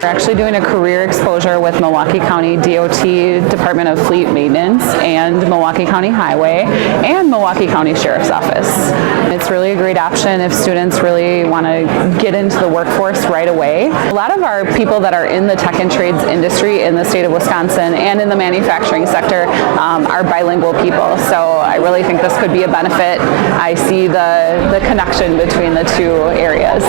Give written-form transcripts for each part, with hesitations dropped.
We're actually doing a career exposure with Milwaukee County DOT Department of Fleet Maintenance and Milwaukee County Highway and Milwaukee County Sheriff's Office. It's really a great option if students really want to get into the workforce right away. A lot of our people that are in the tech and trades industry in the state of Wisconsin and in the manufacturing sector are bilingual people, so I really think this could be a benefit. I see the connection between the two areas.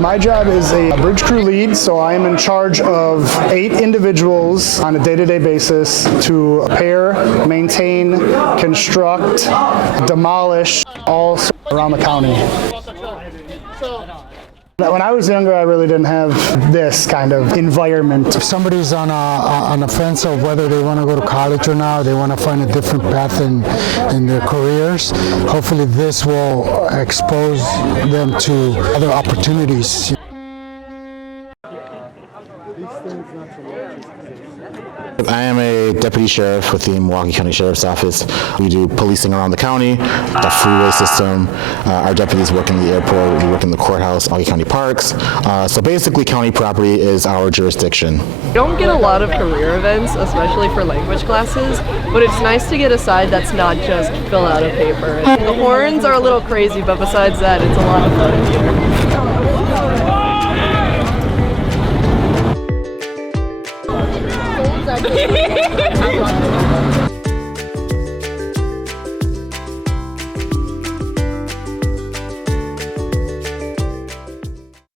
My job is a bridge crew lead, so I am in charge of 8 individuals on a day-to-day basis to repair, maintain, construct, demolish, all around the county. When I was younger, I really didn't have this kind of environment. If somebody's on a fence of whether they want to go to college or not, they want to find a different path in their careers, hopefully this will expose them to other opportunities. I am a deputy sheriff with the Milwaukee County Sheriff's Office. We do policing around the county, the freeway system. Our deputies work in the airport, we work in the courthouse, Milwaukee County parks. So basically county property is our jurisdiction. We don't get a lot of career events, especially for language classes, but it's nice to get a side that's not just fill out a paper. The horns are a little crazy, but besides that, it's a lot of fun here.